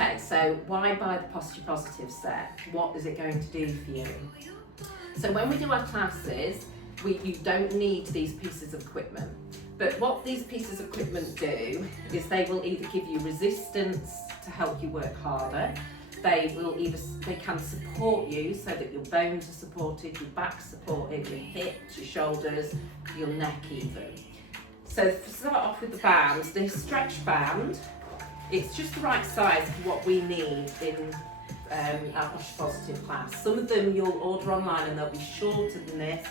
Okay, so why buy the Posture Positive set? What is it going to do for you? So when we do our classes, you don't need these pieces of equipment. But what these pieces of equipment do is they will either give you resistance to help you work harder. They can support you so that your bones are supported, your back's supported, your hips, your shoulders, your neck even. So to start off with the bands, the stretch band, it's just the right size for what we need in our Posture Positive class. Some of them you'll order online and they'll be shorter than this,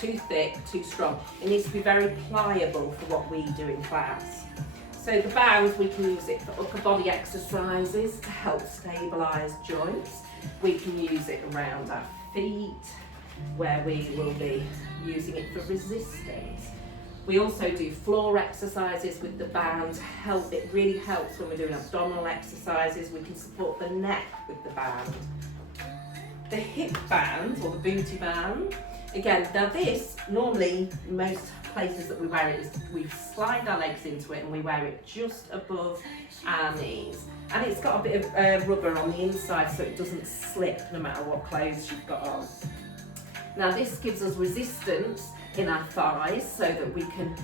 too thick, too strong. It needs to be very pliable for what we do in class. So the bands, we can use it for upper body exercises to help stabilise joints. We can use it around our feet, where we will be using it for resistance. We also do floor exercises with the band. It really helps when we're doing abdominal exercises. We can support the neck with the band. The hip band, or the booty band, again, now this, normally most places that we wear it is we slide our legs into it and we wear it just above our knees. And it's got a bit of rubber on the inside so it doesn't slip no matter what clothes you've got on. Now this gives us resistance in our thighs so that we can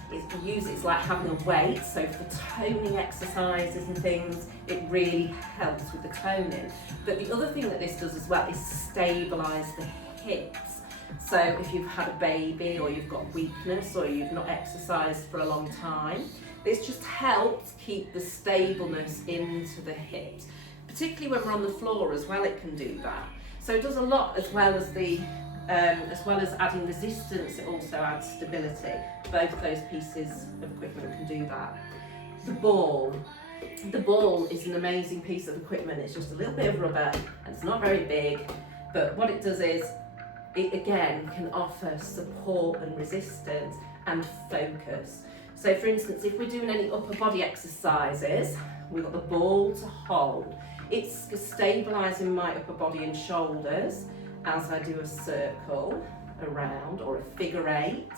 use it. It's like having a weight, so for toning exercises and things, it really helps with the toning. But the other thing that this does as well is stabilise the hips. So if you've had a baby or you've got weakness or you've not exercised for a long time, this just helps keep the stableness into the hips. Particularly when we're on the floor as well, it can do that. So it does a lot as well as adding resistance, it also adds stability. Both of those pieces of equipment can do that. The ball. The ball is an amazing piece of equipment. It's just a little bit of rubber and it's not very big, but what it does is it again can offer support and resistance and focus. So for instance, if we're doing any upper body exercises, we've got the ball to hold. It's stabilising my upper body and shoulders as I do a circle around or a figure eight.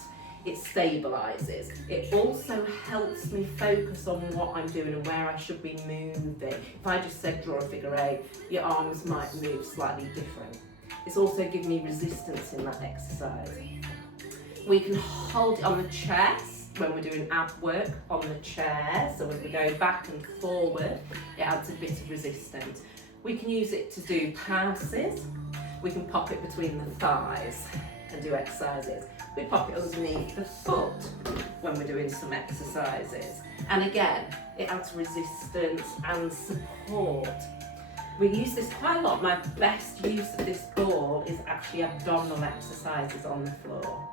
It stabilises. It also helps me focus on what I'm doing and where I should be moving. If I just said draw a figure eight, your arms might move slightly different. It's also giving me resistance in that exercise. We can hold it on the chest when we're doing ab work on the chair. So when we go back and forward, it adds a bit of resistance. We can use it to do passes. We can pop it between the thighs and do exercises. We pop it underneath the foot when we're doing some exercises. And again, it adds resistance and support. We use this quite a lot. My best use of this ball is actually abdominal exercises on the floor.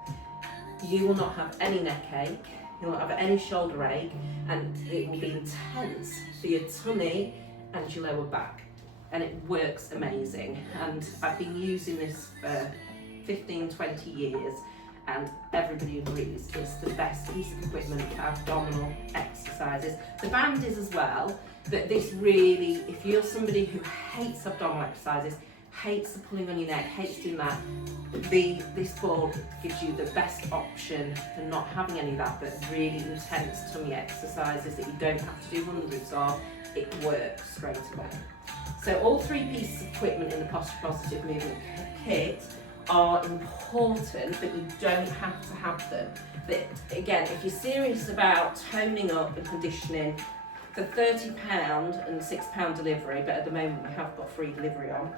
You will not have any neck ache, you'll not have any shoulder ache, and it will be intense for your tummy and your lower back. And it works amazing. And I've been using this for 15, 20 years, and everybody agrees it's the best piece of equipment for abdominal exercises. The band is as well, but this really, if you're somebody who hates abdominal exercises, hates the pulling on your neck, hates doing that, this ball gives you the best option for not having any of that, but really intense tummy exercises that you don't have to do hundreds of. It works straight away. So all three pieces of equipment in the Posture Positive Movement Kit are important, but you don't have to have them. But again, if you're serious about toning up and conditioning, for £30 and £6 delivery, but at the moment we have got free delivery on,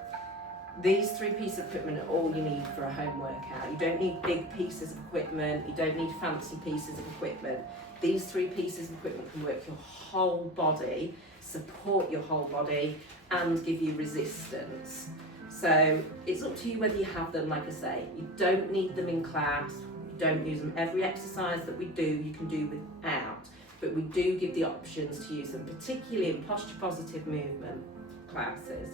these three pieces of equipment are all you need for a home workout. You don't need big pieces of equipment, you don't need fancy pieces of equipment. These three pieces of equipment can work your whole body, support your whole body, and give you resistance. So it's up to you whether you have them. Like I say, you don't need them in class, you don't use them. Every exercise that we do, you can do without, but we do give the options to use them, particularly in Posture Positive Movement classes.